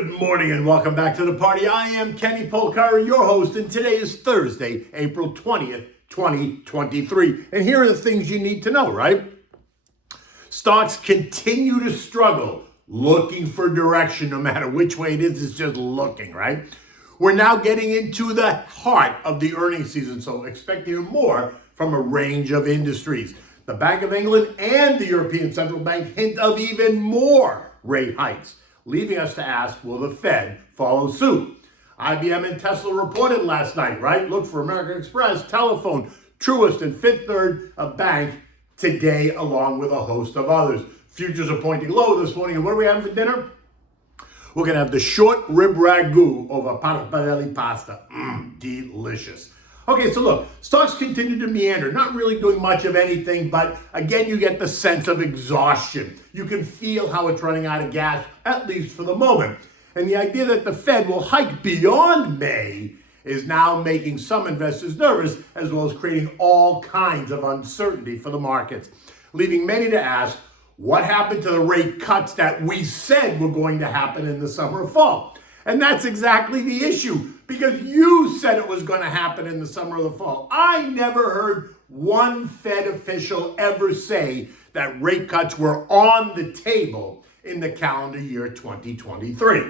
Good morning and welcome back to the party. I am Kenny Polcar, your host, and today is Thursday, April 20th, 2023. And here are the things you need to know, right? Stocks continue to struggle, looking for direction, no matter which way it is, it's just looking, right? We're now getting into the heart of the earnings season, so expect to hear more from a range of industries. The Bank of England and the European Central Bank hint of even more rate hikes, leaving us to ask, will the Fed follow suit? IBM and Tesla reported last night, right? Look for American Express, Telephone, Truist, and Fifth Third Bank today, along with a host of others. Futures are pointing low this morning. And what are we having for dinner? We're going to have the short rib ragu over Pappardelle pasta. Delicious. Okay, so look, stocks continue to meander, not really doing much of anything, but again, you get the sense of exhaustion. You can feel how it's running out of gas, at least for the moment. And the idea that the Fed will hike beyond May is now making some investors nervous, as well as creating all kinds of uncertainty for the markets, leaving many to ask, what happened to the rate cuts that we said were going to happen in the summer or fall? And that's exactly the issue, because you said it was going to happen in the summer or the fall. I never heard one Fed official ever say that rate cuts were on the table in the calendar year 2023.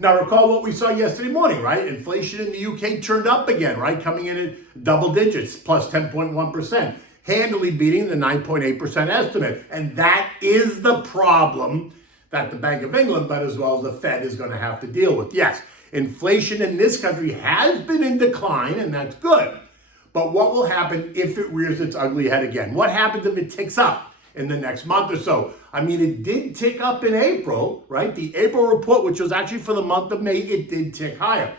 Now, recall what we saw yesterday morning, right? Inflation in the UK turned up again, right? Coming in at double digits, plus 10.1%, handily beating the 9.8% estimate. And that is the problem that the Bank of England, but as well as the Fed, is going to have to deal with. Yes, inflation in this country has been in decline, and that's good. But what will happen if it rears its ugly head again? What happens if it ticks up in the next month or so? I mean, it did tick up in April, right? The April report, which was actually for the month of May, it did tick higher.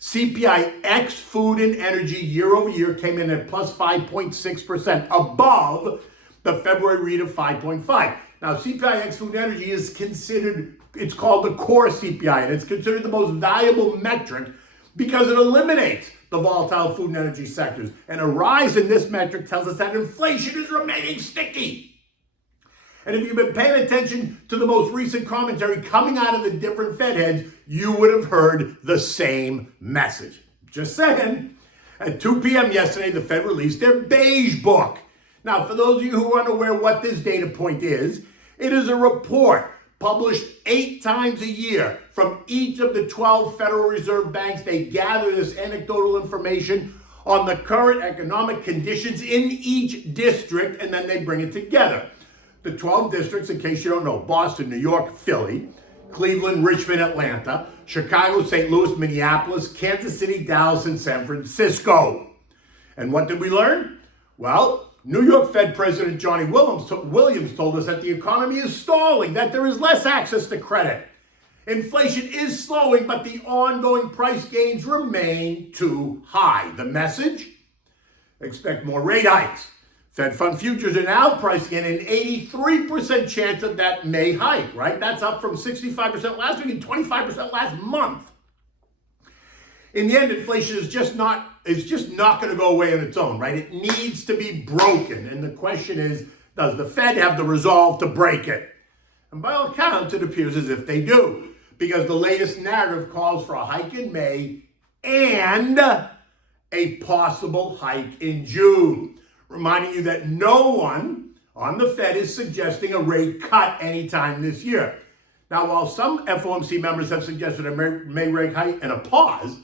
CPI ex food and energy year over year came in at plus 5.6%, above the February read of 5.5. Now, CPI ex food and energy is considered, it's called the core CPI, and it's considered the most valuable metric because it eliminates the volatile food and energy sectors. And a rise in this metric tells us that inflation is remaining sticky. And if you've been paying attention to the most recent commentary coming out of the different Fed heads, you would have heard the same message. Just saying. At 2 p.m. yesterday, the Fed released their beige book. Now, for those of you who are unaware what this data point is, it is a report published 8 times a year from each of the 12 Federal Reserve banks. They gather this anecdotal information on the current economic conditions in each district, and then they bring it together. The 12 districts, in case you don't know: Boston, New York, Philly, Cleveland, Richmond, Atlanta, Chicago, St. Louis, Minneapolis, Kansas City, Dallas, and San Francisco. And what did we learn? Well, New York Fed President Johnny Williams told us that the economy is stalling, that there is less access to credit. Inflation is slowing, but the ongoing price gains remain too high. The message? Expect more rate hikes. Fed fund futures are now pricing in an 83% chance of that May hike, right? That's up from 65% last week and 25% last month. In the end, inflation is just not going to go away on its own, right? It needs to be broken. And the question is, does the Fed have the resolve to break it? And by all accounts, it appears as if they do, because the latest narrative calls for a hike in May and a possible hike in June, reminding you that no one on the Fed is suggesting a rate cut anytime this year. Now, while some FOMC members have suggested a May rate hike and a pause,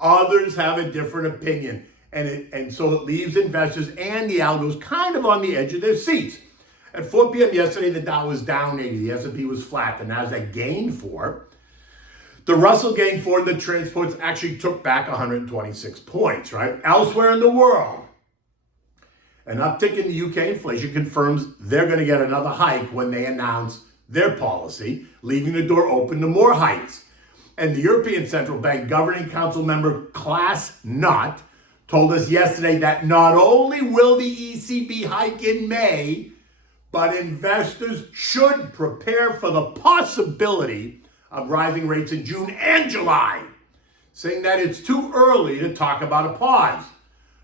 others have a different opinion. And so it leaves investors and the algos kind of on the edge of their seats. At 4 p.m. yesterday, the Dow was down 80, the S&P was flat, the Nasdaq gained 4. The Russell gained 4, the transports actually took back 126 points, right? Elsewhere in the world, an uptick in the UK inflation confirms they're going to get another hike when they announce their policy, leaving the door open to more hikes. And the European Central Bank Governing Council member Klaas Knot told us yesterday that not only will the ECB hike in May, but investors should prepare for the possibility of rising rates in June and July, saying that it's too early to talk about a pause.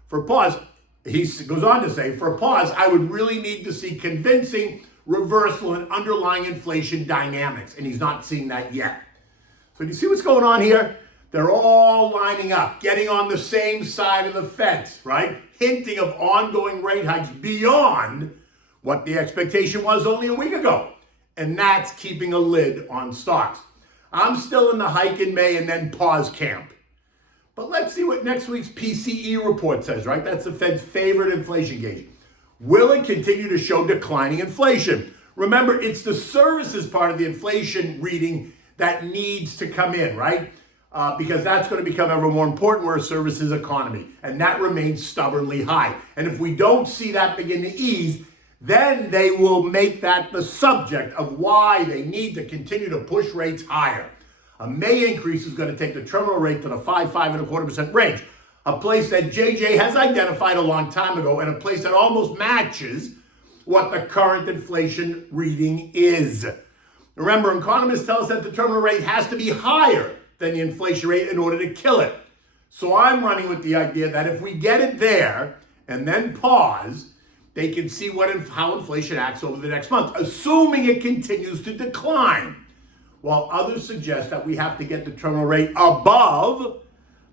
For a pause, he goes on to say, for a pause, I would really need to see convincing reversal in underlying inflation dynamics, and he's not seeing that yet. So do you see what's going on here? They're all lining up, getting on the same side of the fence, right? Hinting of ongoing rate hikes beyond what the expectation was only a week ago. And that's keeping a lid on stocks. I'm still in the hike in May and then pause camp. But let's see what next week's PCE report says, right? That's the Fed's favorite inflation gauge. Will it continue to show declining inflation? Remember, it's the services part of the inflation reading that needs to come in, right? Because that's going to become ever more important. We're a services economy, and that remains stubbornly high. And if we don't see that begin to ease, then they will make that the subject of why they need to continue to push rates higher. A May increase is going to take the terminal rate to the 5.25% range, a place that JJ has identified a long time ago and a place that almost matches what the current inflation reading is. Remember, economists tell us that the terminal rate has to be higher than the inflation rate in order to kill it. So I'm running with the idea that if we get it there and then pause, they can see how inflation acts over the next month, assuming it continues to decline. While others suggest that we have to get the terminal rate above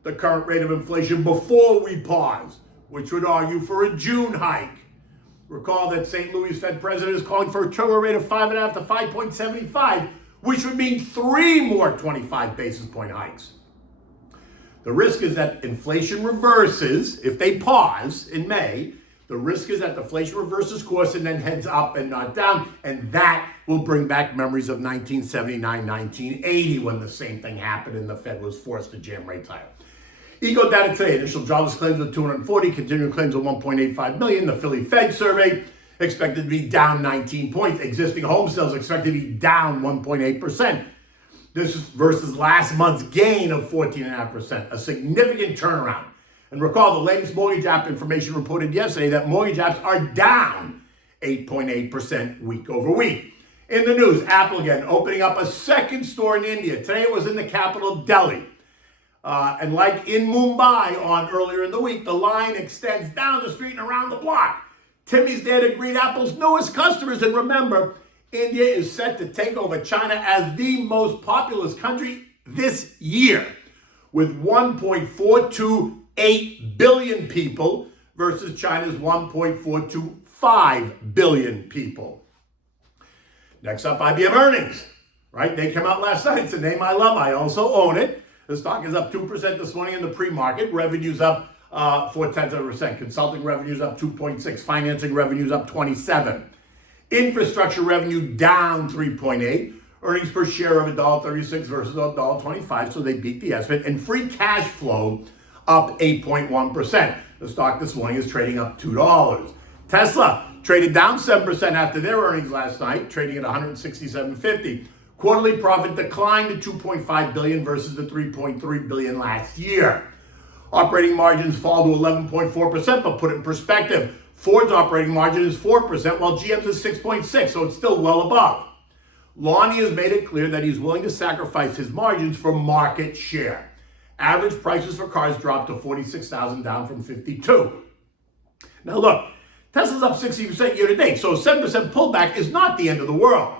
the current rate of inflation before we pause, which would argue for a June hike. Recall that St. Louis Fed president is calling for a terminal rate of 5.5 to 5.75, which would mean 3 more 25 basis point hikes. The risk is that inflation reverses. If they pause in May, the risk is that inflation reverses course and then heads up and not down, and that will bring back memories of 1979, 1980, when the same thing happened and the Fed was forced to jam rates higher. Eco data today, initial jobless claims of 240, continuing claims of 1.85 million. The Philly Fed survey expected to be down 19 points. Existing home sales expected to be down 1.8%. This is versus last month's gain of 14.5%, a significant turnaround. And recall, the latest mortgage app information reported yesterday that mortgage apps are down 8.8% week over week. In the news, Apple again opening up a second store in India. Today it was in the capital, Delhi. And like in Mumbai earlier in the week, the line extends down the street and around the block. Timmy's there to greet Apple's newest customers. And remember, India is set to take over China as the most populous country this year, with 1.428 billion people versus China's 1.425 billion people. Next up, IBM earnings, right? They came out last night. It's a name I love. I also own it. The stock is up 2% this morning in the pre-market. Revenue's up 0.4%. Consulting revenue's up 2.6%. Financing revenue's up 27%. Infrastructure revenue down 3.8%. Earnings per share of $1.36 versus $1.25, so they beat the estimate. And free cash flow up 8.1%. The stock this morning is trading up $2. Tesla traded down 7% after their earnings last night, trading at $167.50. Quarterly profit declined to $2.5 billion versus the $3.3 billion last year. Operating margins fall to 11.4%, but put it in perspective, Ford's operating margin is 4%, while GM's is 6.6%, so it's still well above. Lonnie has made it clear that he's willing to sacrifice his margins for market share. Average prices for cars dropped to $46,000, down from $52,000. Now look, Tesla's up 60% year to date, so a 7% pullback is not the end of the world.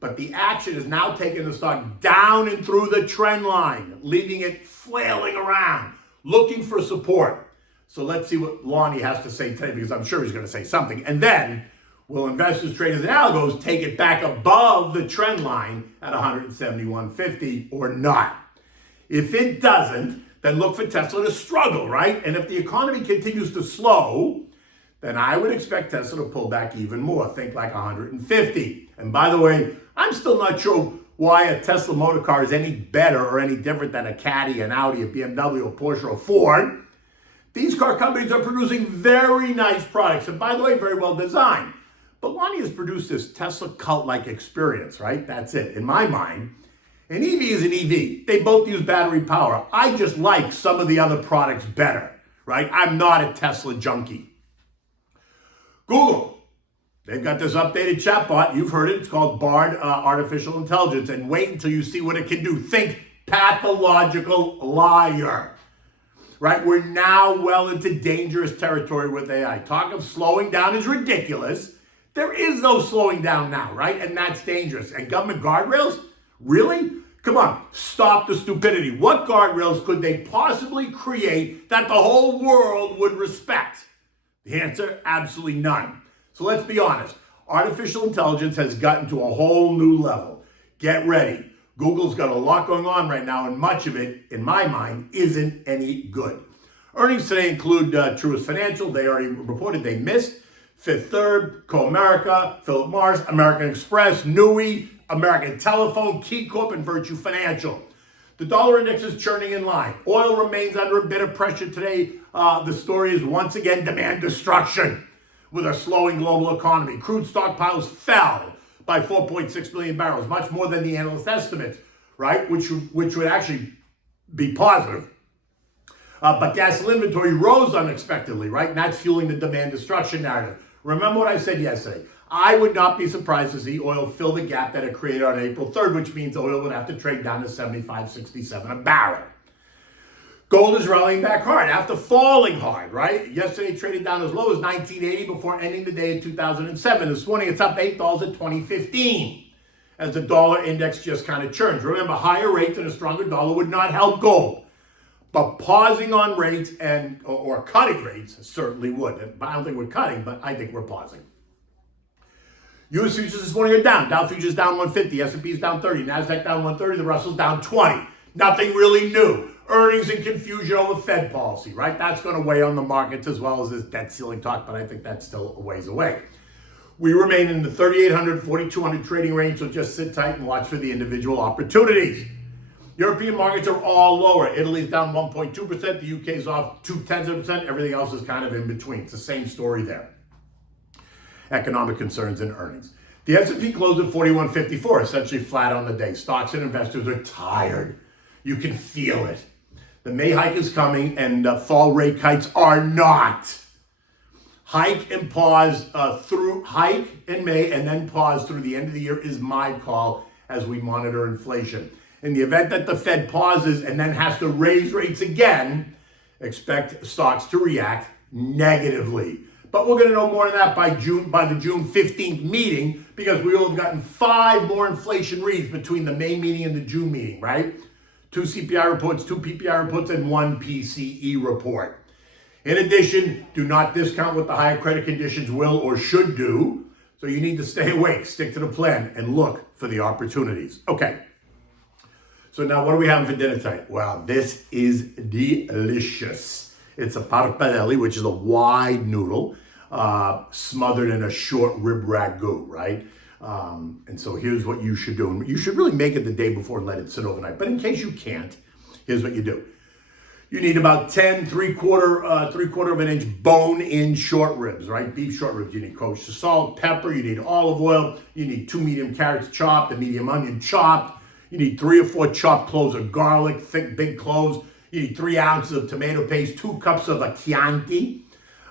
But the action is now taking the stock down and through the trend line, leaving it flailing around, looking for support. So let's see what Lonnie has to say today, because I'm sure he's going to say something. And then, will investors, traders, and algos take it back above the trend line at 171.50 or not? If it doesn't, then look for Tesla to struggle, right? And if the economy continues to slow, then I would expect Tesla to pull back even more. Think like 150. And by the way, I'm still not sure why a Tesla motor car is any better or any different than a Caddy, an Audi, a BMW, a Porsche, or a Ford. These car companies are producing very nice products, and by the way, very well designed. But Lonnie has produced this Tesla cult-like experience, right? That's it. In my mind, an EV is an EV. They both use battery power. I just like some of the other products better, right? I'm not a Tesla junkie. Google, they've got this updated chatbot. You've heard it. It's called Bard Artificial Intelligence. And wait until you see what it can do. Think pathological liar, right? We're now well into dangerous territory with AI. Talk of slowing down is ridiculous. There is no slowing down now, right? And that's dangerous. And government guardrails? Really? Come on, stop the stupidity. What guardrails could they possibly create that the whole world would respect? The answer, absolutely none. So let's be honest. Artificial intelligence has gotten to a whole new level. Get ready. Google's got a lot going on right now, and much of it, in my mind, isn't any good. Earnings today include Truist Financial. They already reported they missed. Fifth Third, Co-America, Philip Morris, American Express, Nui, American Telephone, Key Corp, and Virtue Financial. The dollar index is churning in line. Oil remains under a bit of pressure today. The story is once again demand destruction with a slowing global economy. Crude stockpiles fell by 4.6 million barrels, much more than the analyst estimates, right? Which would actually be positive. But gasoline inventory rose unexpectedly, right? And that's fueling the demand destruction narrative. Remember what I said yesterday. I would not be surprised to see oil fill the gap that it created on April 3rd, which means oil would have to trade down to $75.67 a barrel. Gold is rallying back hard after falling hard, right? Yesterday traded down as low as $19.80 before ending the day in 2007. This morning it's up $8 at 2015 as the dollar index just kind of churns. Remember, higher rates and a stronger dollar would not help gold. But pausing on rates or cutting rates certainly would. I don't think we're cutting, but I think we're pausing. U.S. futures this morning are down. Dow futures down 150, S&P's down 30, NASDAQ down 130, the Russell's down 20. Nothing really new. Earnings and confusion over Fed policy, right? That's going to weigh on the markets as well as this debt ceiling talk, but I think that's still a ways away. We remain in the 3,800, 4,200 trading range, so just sit tight and watch for the individual opportunities. European markets are all lower. Italy's down 1.2%, the UK's off 0.2%, everything else is kind of in between. It's the same story there. Economic concerns and earnings. The S&P closed at 4154, essentially flat on the day. Stocks and investors are tired. You can feel it. The May hike is coming, and fall rate hikes are not. Hike and pause through hike in May, and then pause through the end of the year is my call as we monitor inflation. In the event that the Fed pauses and then has to raise rates again, expect stocks to react negatively. But we're going to know more of that by the June 15th meeting, because we will have gotten 5 more inflation reads between the May meeting and the June meeting, right? 2 CPI reports, 2 PPI reports, and 1 PCE report. In addition, do not discount what the higher credit conditions will or should do. So you need to stay awake, stick to the plan, and look for the opportunities. Okay. So now what are we having for dinner tonight? Well, this is delicious. It's a Pappardelle, which is a wide noodle smothered in a short rib ragu, right? And so here's what you should do. You should really make it the day before and let it sit overnight. But in case you can't, here's what you do. You need about 10 3/4 of an inch bone-in short ribs, right? Beef short ribs. You need kosher salt, pepper. You need olive oil. You need 2 medium carrots chopped, a medium onion chopped. You need 3 or 4 chopped cloves of garlic, thick, big cloves. You need 3 ounces of tomato paste, 2 cups of Chianti,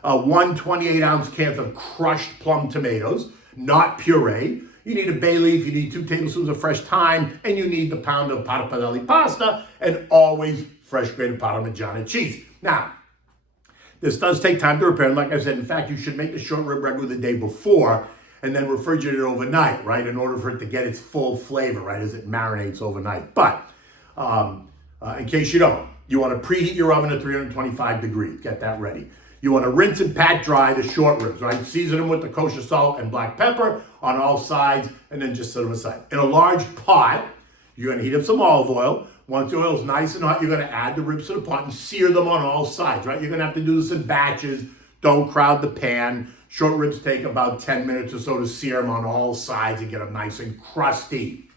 1 28-ounce can of crushed plum tomatoes, not puree. You need a bay leaf, you need 2 tablespoons of fresh thyme, and you need the pound of Pappardelle pasta, and always fresh grated Parmigiano cheese. Now, this does take time to prepare, and like I said, in fact, you should make the short rib ragu the day before, and then refrigerate it overnight, right, in order for it to get its full flavor, right, as it marinates overnight. But in case you don't, you want to preheat your oven at 325 degrees. Get that ready. You want to rinse and pat dry the short ribs, right? Season them with the kosher salt and black pepper on all sides, and then just set them aside. In a large pot, you're going to heat up some olive oil. Once the oil is nice and hot, you're going to add the ribs to the pot and sear them on all sides, right? You're going to have to do this in batches. Don't crowd the pan. Short ribs take about 10 minutes or so to sear them on all sides and get them nice and crusty.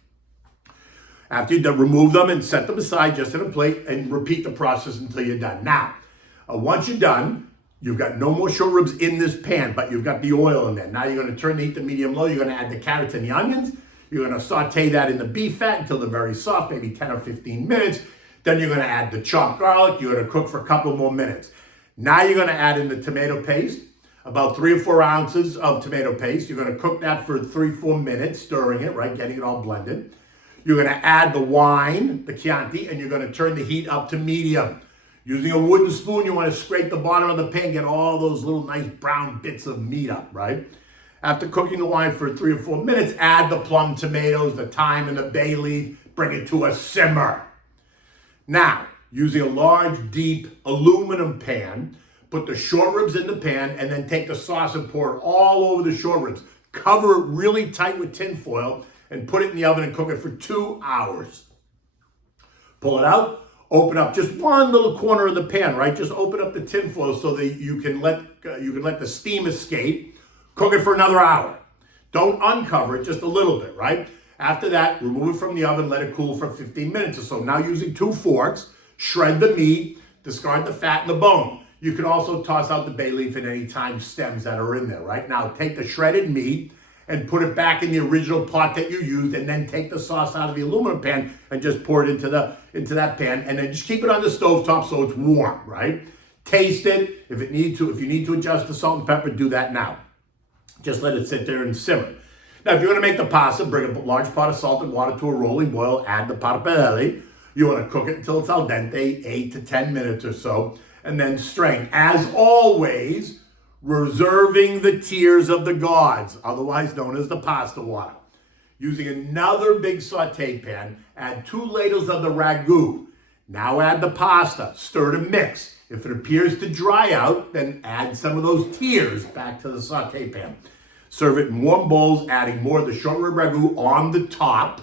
After you're done, remove them and set them aside just in a plate and repeat the process until you're done. Now, once you're done, you've got no more short ribs in this pan, but you've got the oil in there. Now you're going to turn the heat to medium-low. You're going to add the carrots and the onions. You're going to saute that in the beef fat until they're very soft, maybe 10 or 15 minutes. Then you're going to add the chopped garlic. You're going to cook for a couple more minutes. Now you're going to add in the tomato paste, about 3 or 4 ounces of tomato paste. You're going to cook that for 3-4 minutes, stirring it, right, getting it all blended. You're going to add the wine, the Chianti, and you're going to turn the heat up to medium. Using a wooden spoon, you want to scrape the bottom of the pan, get all those little nice brown bits of meat up, right? After cooking the wine for 3 or 4 minutes, add the plum tomatoes, the thyme, and the bay leaf. bring it to a simmer. Now, using a large, deep aluminum pan, put the short ribs in the pan and then take the sauce and pour it all over the short ribs. Cover it really tight with tin foil and put it in the oven and cook it for 2 hours. Pull it out, open up just one little corner of the pan, right? Just open up the tin foil so that you can let the steam escape. Cook it for another hour. Don't uncover it, just a little bit, right? After that, remove it from the oven, let it cool for 15 minutes or so. Now using 2 forks, shred the meat, discard the fat and the bone. You can also toss out the bay leaf and any thyme stems that are in there, right? Now take the shredded meat and put it back in the original pot that you used, and then take the sauce out of the aluminum pan and just pour it into that pan, and then just keep it on the stovetop so it's warm, right? Taste it. If you need to adjust the salt and pepper, do that now. Just let it sit there and simmer. Now, if you want to make the pasta, bring a large pot of salted water to a rolling boil, add the pappardelle. You want to cook it until it's al dente, 8 to 10 minutes or so, and then strain. As always, reserving the tears of the gods, otherwise known as the pasta water. Using another big saute pan, add 2 ladles of the ragu. Now add the pasta, stir to mix. If it appears to dry out, then add some of those tears back to the saute pan. Serve it in warm bowls, adding more of the short rib ragu on the top.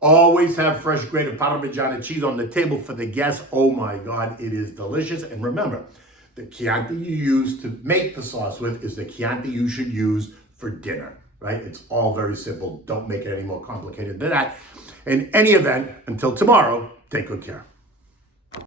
Always have fresh grated Parmigiano cheese on the table for the guests. Oh my God, it is delicious. And remember, the Chianti you use to make the sauce with is the Chianti you should use for dinner, right? It's all very simple. Don't make it any more complicated than that. In any event, until tomorrow, take good care.